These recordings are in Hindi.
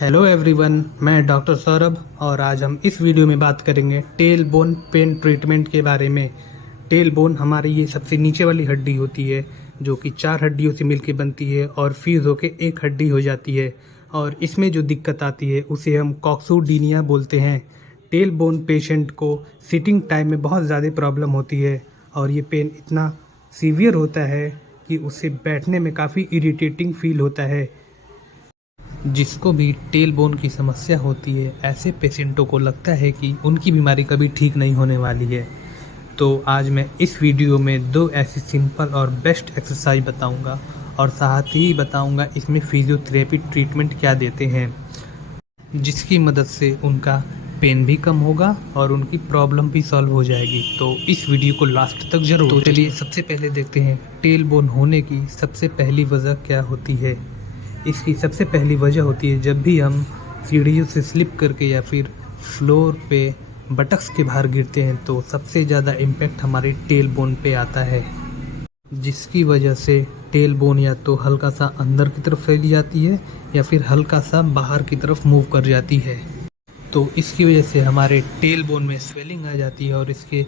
हेलो एवरीवन, मैं डॉक्टर सौरभ और आज हम इस वीडियो में बात करेंगे टेल बोन पेन ट्रीटमेंट के बारे में। टेल बोन हमारी ये सबसे नीचे वाली हड्डी होती है जो कि 4 हड्डियों से मिलकर बनती है और फ्यूज़ होकर एक हड्डी हो जाती है। और इसमें जो दिक्कत आती है उसे हम कॉक्सोडीनिया बोलते हैं। टेल बोन पेशेंट को सिटिंग टाइम में बहुत ज़्यादा प्रॉब्लम होती है और ये पेन इतना सीवियर होता है कि उसे बैठने में काफ़ी इरिटेटिंग फील होता है। जिसको भी टेल बोन की समस्या होती है ऐसे पेशेंटों को लगता है कि उनकी बीमारी कभी ठीक नहीं होने वाली है। तो आज मैं इस वीडियो में 2 ऐसी सिंपल और बेस्ट एक्सरसाइज बताऊंगा और साथ ही बताऊंगा इसमें फिजियोथेरेपी ट्रीटमेंट क्या देते हैं, जिसकी मदद से उनका पेन भी कम होगा और उनकी प्रॉब्लम भी सॉल्व हो जाएगी। तो इस वीडियो को लास्ट तक जरूर। तो चलिए सबसे पहले देखते हैं टेल बोन होने की सबसे पहली वजह क्या होती है। इसकी सबसे पहली वजह होती है जब भी हम सीढ़ियों से स्लिप करके या फिर फ्लोर पे बटक्स के बाहर गिरते हैं तो सबसे ज़्यादा इम्पैक्ट हमारे टेल बोन पे आता है, जिसकी वजह से टेल बोन या तो हल्का सा अंदर की तरफ फैल जाती है या फिर हल्का सा बाहर की तरफ मूव कर जाती है। तो इसकी वजह से हमारे टेल बोन में स्वेलिंग आ जाती है और इसके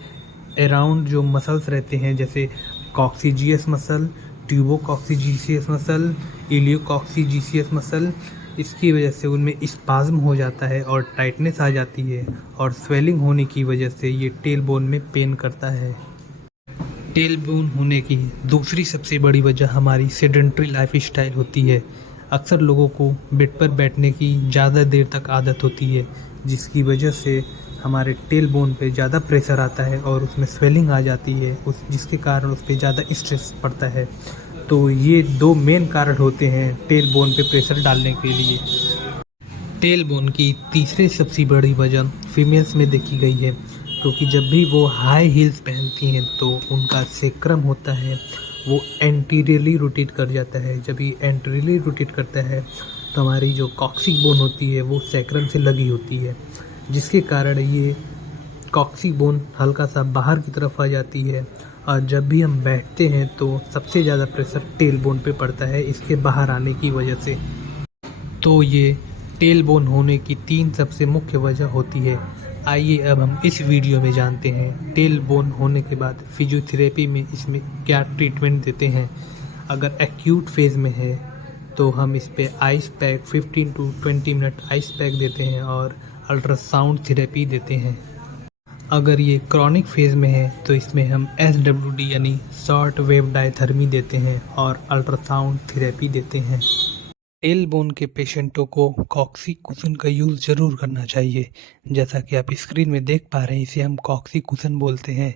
अराउंड जो मसल्स रहते हैं जैसे कॉक्सीजियस मसल, ट्यूबोकॉक्सीजियस मसल, इलियोकॉक्सीजियस मसल, इसकी वजह से उनमें स्पाज्म हो जाता है और टाइटनेस आ जाती है और स्वेलिंग होने की वजह से ये टेल बोन में पेन करता है। टेल बोन होने की दूसरी सबसे बड़ी वजह हमारी सेडेंट्री लाइफ स्टाइल होती है। अक्सर लोगों को बेड पर बैठने की ज़्यादा देर तक आदत होती है, जिसकी वजह से हमारे टेल बोन पे ज़्यादा प्रेशर आता है और उसमें स्वेलिंग आ जाती है, जिसके कारण उस पर ज़्यादा स्ट्रेस पड़ता है। तो ये 2 मेन कारण होते हैं टेल बोन पे प्रेशर डालने के लिए। टेल बोन की तीसरी सबसे बड़ी वजह फीमेल्स में देखी गई है, क्योंकि जब भी वो हाई हील्स पहनती हैं तो उनका सेक्रम होता है वो एंटीरियरली रोटेट कर जाता है। जब ये एंटीरियरली रोटेट करता है तो हमारी जो कॉक्सिक बोन होती है वो सेक्रम से लगी होती है, जिसके कारण ये कॉक्सिक बोन हल्का सा बाहर की तरफ आ जाती है और जब भी हम बैठते हैं तो सबसे ज़्यादा प्रेशर टेल बोन पे पड़ता है इसके बाहर आने की वजह से। तो ये टेल बोन होने की 3 सबसे मुख्य वजह होती है। आइए अब हम इस वीडियो में जानते हैं टेल बोन होने के बाद फिजियोथेरेपी में इसमें क्या ट्रीटमेंट देते हैं। अगर एक्यूट फेज़ में है तो हम इस पे ice pack 15 to 20 minute ice pack देते हैं और अल्ट्रासाउंड थेरेपी देते हैं। अगर ये क्रॉनिक फेज़ में है तो इसमें हम SWD यानी शॉर्ट वेव डायथर्मी देते हैं और अल्ट्रासाउंड थेरेपी देते हैं। टेल बोन के पेशेंटों को कॉक्सी कुशन का यूज़ ज़रूर करना चाहिए। जैसा कि आप स्क्रीन में देख पा रहे हैं इसे हम कॉक्सी कुशन बोलते हैं।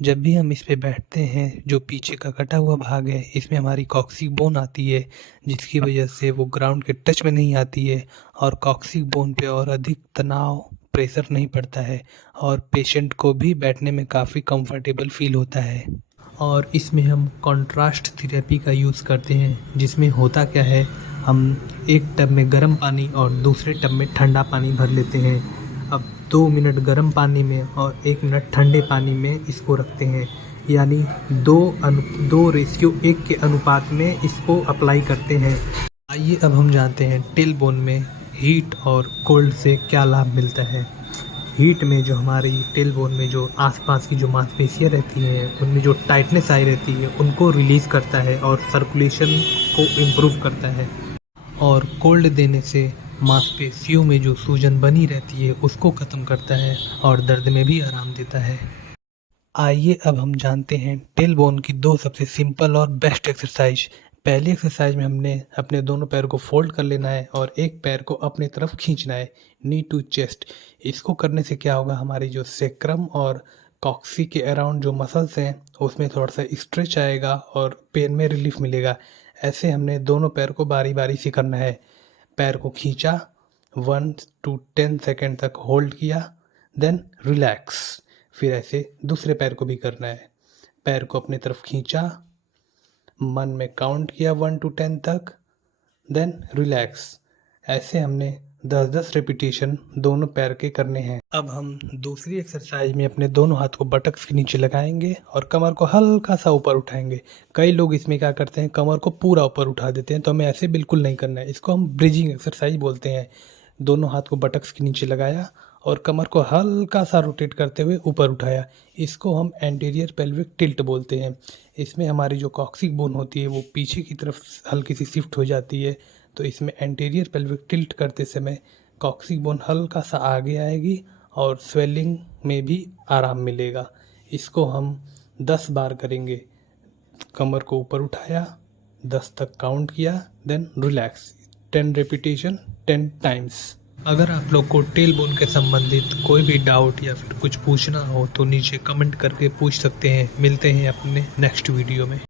जब भी हम इस पे बैठते हैं जो पीछे का कटा हुआ भाग है इसमें हमारी कॉक्सिक बोन आती है, जिसकी वजह से वो ग्राउंड के टच में नहीं आती है और कॉक्सिक बोन पे और अधिक तनाव प्रेशर नहीं पड़ता है और पेशेंट को भी बैठने में काफ़ी कंफर्टेबल फील होता है। और इसमें हम कॉन्ट्रास्ट थेरेपी का यूज़ करते हैं, जिसमें होता क्या है, हम एक टब में गर्म पानी और दूसरे टब में ठंडा पानी भर लेते हैं। अब 2 मिनट गर्म पानी में और 1 मिनट ठंडे पानी में इसको रखते हैं, यानी 2:1 के अनुपात में इसको अप्लाई करते हैं। आइए अब हम जानते हैं टेल बोन में हीट और कोल्ड से क्या लाभ मिलता है। हीट में जो हमारी टेल बोन में जो आसपास की जो मांसपेशियाँ रहती हैं उनमें जो टाइटनेस आई रहती है उनको रिलीज़ करता है और सर्कुलेशन को इम्प्रूव करता है। और कोल्ड देने से मांसपेशियों में जो सूजन बनी रहती है उसको ख़त्म करता है और दर्द में भी आराम देता है। आइए अब हम जानते हैं टेल बोन की 2 सबसे सिंपल और बेस्ट एक्सरसाइज। पहली एक्सरसाइज में हमने अपने दोनों पैर को फोल्ड कर लेना है और एक पैर को अपनी तरफ खींचना है, नी टू चेस्ट। इसको करने से क्या होगा, हमारी जो सेक्रम और कॉक्सी के अराउंड जो मसल्स हैं उसमें थोड़ा सा स्ट्रेच आएगा और पेन में रिलीफ मिलेगा। ऐसे हमने दोनों पैर को बारी बारी से करना है। पैर को खींचा, 1 to 10 सेकेंड तक होल्ड किया, देन रिलैक्स। फिर ऐसे दूसरे पैर को भी करना है। पैर को अपनी तरफ खींचा, मन में काउंट किया 1 to 10 तक, देन रिलैक्स। ऐसे हमने 10-10 रेपिटेशन दोनों पैर के करने हैं। अब हम दूसरी एक्सरसाइज में अपने दोनों हाथ को बटक्स के नीचे लगाएंगे और कमर को हल्का सा ऊपर उठाएंगे। कई लोग इसमें क्या करते हैं, कमर को पूरा ऊपर उठा देते हैं, तो हमें ऐसे बिल्कुल नहीं करना है। इसको हम ब्रिजिंग एक्सरसाइज बोलते हैं। दोनों हाथ को बटक्स के नीचे लगाया और कमर को हल्का सा रोटेट करते हुए ऊपर उठाया। इसको हम एंटीरियर पेल्विक टिल्ट बोलते हैं। इसमें हमारी जो कॉक्सिक बोन होती है वो पीछे की तरफ हल्की सी शिफ्ट हो जाती है। तो इसमें एंटीरियर पेल्विक टिल्ट करते समय कॉक्सिक बोन हल्का सा आगे आएगी और स्वेलिंग में भी आराम मिलेगा। इसको हम 10 बार करेंगे। कमर को ऊपर उठाया, 10 तक काउंट किया, देन रिलैक्स। 10 repetition 10 times. अगर आप लोग को टेल बोन के संबंधित कोई भी डाउट या फिर कुछ पूछना हो तो नीचे कमेंट करके पूछ सकते हैं। मिलते हैं अपने नेक्स्ट वीडियो में।